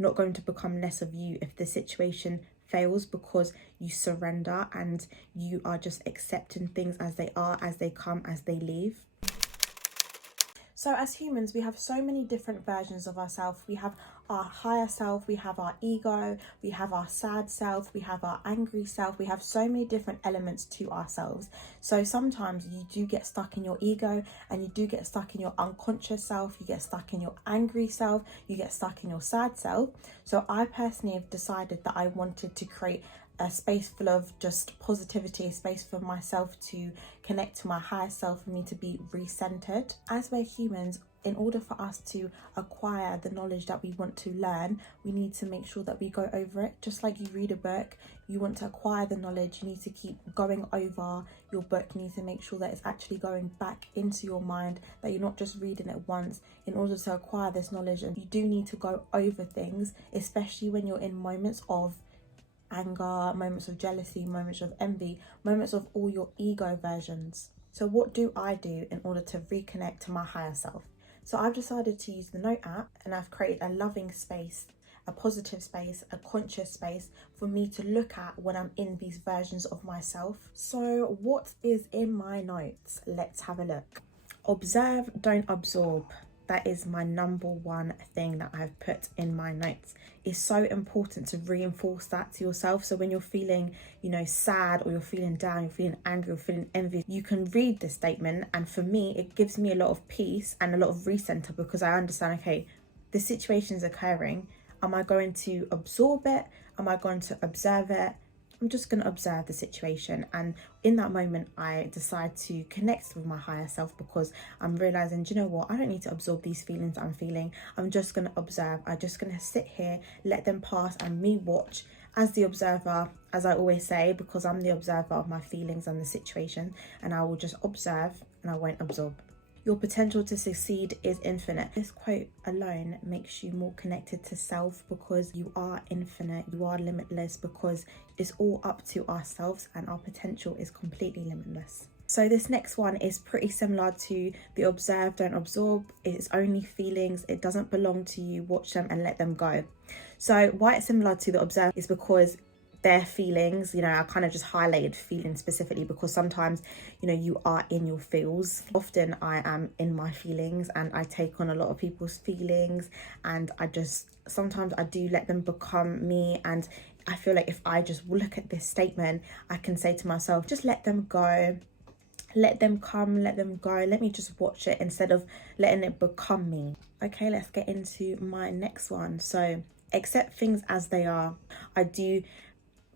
not going to become less of you if the situation fails, because you surrender and you are just accepting things as they are, as they come, as they leave. So as humans, we have so many different versions of ourselves. We have our higher self, we have our ego, we have our sad self, we have our angry self. We have so many different elements to ourselves. So sometimes you do get stuck in your ego, and you do get stuck in your unconscious self, you get stuck in your angry self, you get stuck in your sad self. So I personally have decided that I wanted to create a space full of just positivity, a space for myself to connect to my higher self, for me to be recentered. As we're humans, in order for us to acquire the knowledge that we want to learn, we need to make sure that we go over it. Just like you read a book, you want to acquire the knowledge, you need to keep going over your book. You need to make sure that it's actually going back into your mind, that you're not just reading it once. In order to acquire this knowledge, and you do need to go over things, especially when you're in moments of anger, moments of jealousy, moments of envy, moments of all your ego versions. So what do I do in order to reconnect to my higher self? So I've decided to use the Note app, and I've created a loving space, a positive space, a conscious space for me to look at when I'm in these versions of myself. So what is in my notes? Let's have a look. Observe, don't absorb. That is my number one thing that I've put in my notes. It's so important to reinforce that to yourself. So when you're feeling, sad, or you're feeling down, you're feeling angry, you're feeling envious, you can read this statement. And for me, it gives me a lot of peace and a lot of recenter, because I understand, okay, the situation is occurring. Am I going to absorb it? Am I going to observe it? I'm just going to observe the situation. And in that moment, I decide to connect with my higher self, because I'm realizing, do you know what? I don't need to absorb these feelings I'm feeling. I'm just going to observe. I'm just going to sit here, let them pass, and me watch as the observer, as I always say, because I'm the observer of my feelings and the situation. And I will just observe and I won't absorb. Your potential to succeed is infinite. This quote alone makes you more connected to self, because you are infinite, you are limitless, because it's all up to ourselves and our potential is completely limitless. So this next one is pretty similar to the observe, don't absorb. It's only feelings, it doesn't belong to you, watch them and let them go. So why it's similar to the observe is because their feelings, I kind of just highlighted feelings specifically, because sometimes, you are in your feels. Often I am in my feelings and I take on a lot of people's feelings, and sometimes I do let them become me. And I feel like if I just look at this statement, I can say to myself, just let them go. Let them come, let them go. Let me just watch it instead of letting it become me. Okay, let's get into my next one. So accept things as they are. I do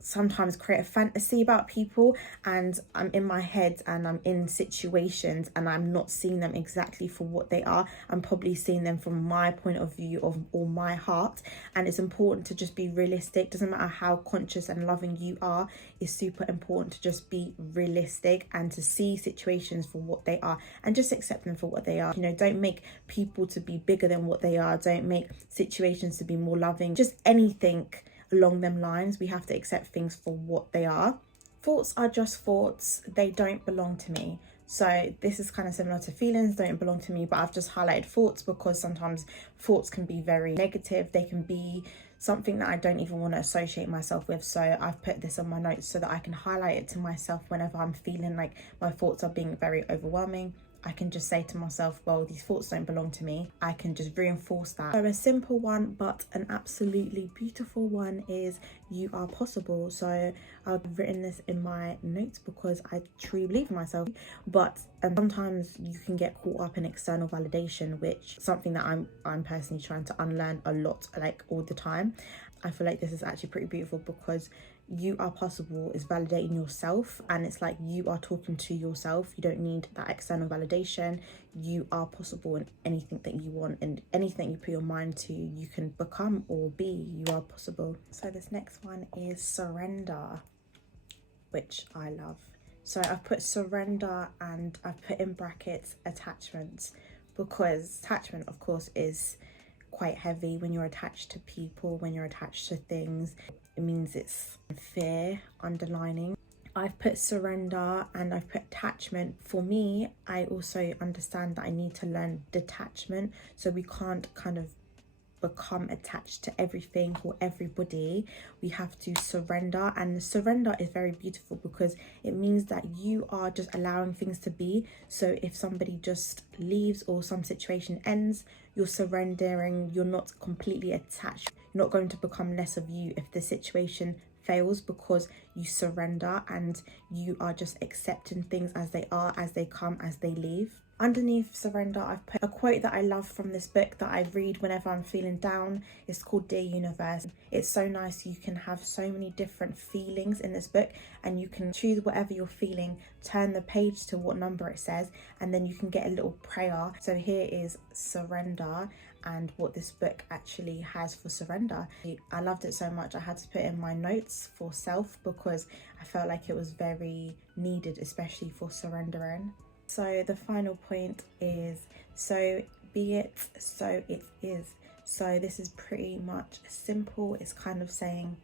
sometimes create a fantasy about people, and I'm in my head and I'm in situations and I'm not seeing them exactly for what they are. I'm probably seeing them from my point of view or my heart. And it's important to just be realistic. Doesn't matter how conscious and loving you are, it's super important to just be realistic and to see situations for what they are and just accept them for what they are. Don't make people to be bigger than what they are. Don't make situations to be more loving. Just anything along them lines. We have to accept things for what they are. Thoughts are just thoughts. They don't belong to me. So this is kind of similar to feelings don't belong to me, but I've just highlighted thoughts because sometimes thoughts can be very negative. They can be something that I don't even want to associate myself with. So I've put this on my notes so that I can highlight it to myself whenever I'm feeling like my thoughts are being very overwhelming. I can just say to myself, well, these thoughts don't belong to me. I can just reinforce that. So a simple one, but an absolutely beautiful one is you are possible. So I've written this in my notes because I truly believe in myself. But sometimes you can get caught up in external validation, which is something that I'm personally trying to unlearn a lot, like all the time. I feel like this is actually pretty beautiful because you are possible is validating yourself, and it's like you are talking to yourself. You don't need that external validation. You are possible in anything that you want, and anything you put your mind to, you can become or be. You are possible. So this next one is surrender, which I love. So I've put surrender and I've put in brackets attachments, because attachment, of course, is quite heavy when you're attached to people, when you're attached to things. It means it's fear underlining. I've put surrender and I've put attachment. For me, I also understand that I need to learn detachment. So we can't kind of become attached to everything or everybody. We have to surrender, and surrender is very beautiful because it means that you are just allowing things to be. So if somebody just leaves or some situation ends, you're surrendering. You're not completely attached. You're not going to become less of you if the situation fails, because you surrender and you are just accepting things as they are, as they come, as they leave. Underneath surrender, I've put a quote that I love from this book that I read whenever I'm feeling down. It's called Dear Universe. It's so nice. You can have so many different feelings in this book, and you can choose whatever you're feeling, turn the page to what number it says, and then you can get a little prayer. So here is surrender and what this book actually has for surrender. I loved it so much I had to put in my notes for self because I felt like it was very needed, especially for surrendering. So the final point is, so be it, so it is. So this is pretty much simple. It's kind of saying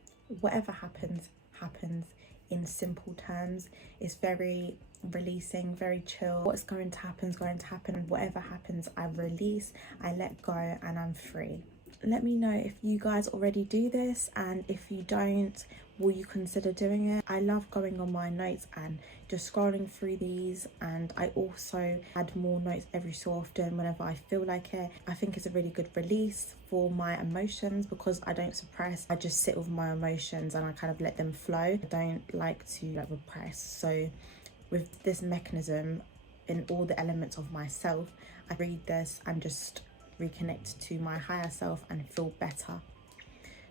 whatever happens, happens in simple terms. It's very releasing, very chill. What's going to happen is going to happen. Whatever happens, I release, I let go, and I'm free. Let me know if you guys already do this, and if you don't, will you consider doing it? I love going on my notes and just scrolling through these, and I also add more notes every so often whenever I feel like it. I think it's a really good release for my emotions because I don't suppress. I just sit with my emotions and I kind of let them flow. I don't like to repress. So with this mechanism in all the elements of myself, I read this and just reconnect to my higher self and feel better.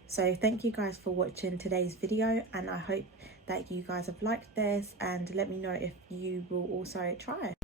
So thank you guys for watching today's video, and I hope that you guys have liked this, and let me know if you will also try it.